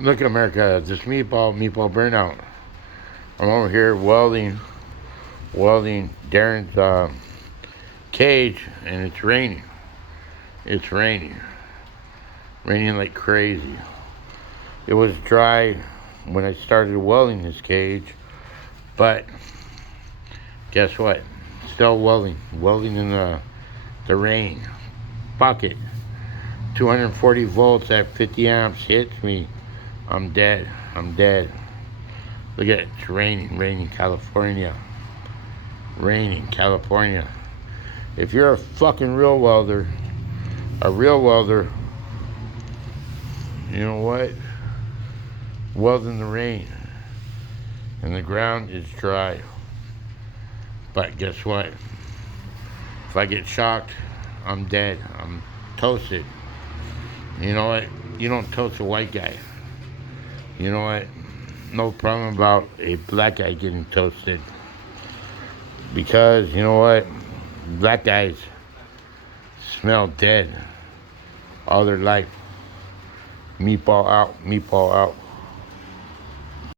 Look, America, this meatball burnout. I'm over here welding Darren's cage, and it's raining. It's raining like crazy. It was dry when I started welding this cage, but guess what? Still welding in the rain. Fuck it. 240 volts at 50 amps hits me. I'm dead. Look at it. It's raining, California. Raining, California. If you're a fucking a real welder, you know what? Weld in the rain. And the ground is dry. But guess what? If I get shocked, I'm dead. I'm toasted. You know what? You don't toast a white guy. You know what? No problem about a black guy getting toasted. Because, you know what? Black guys smell dead all their life. Meatball out.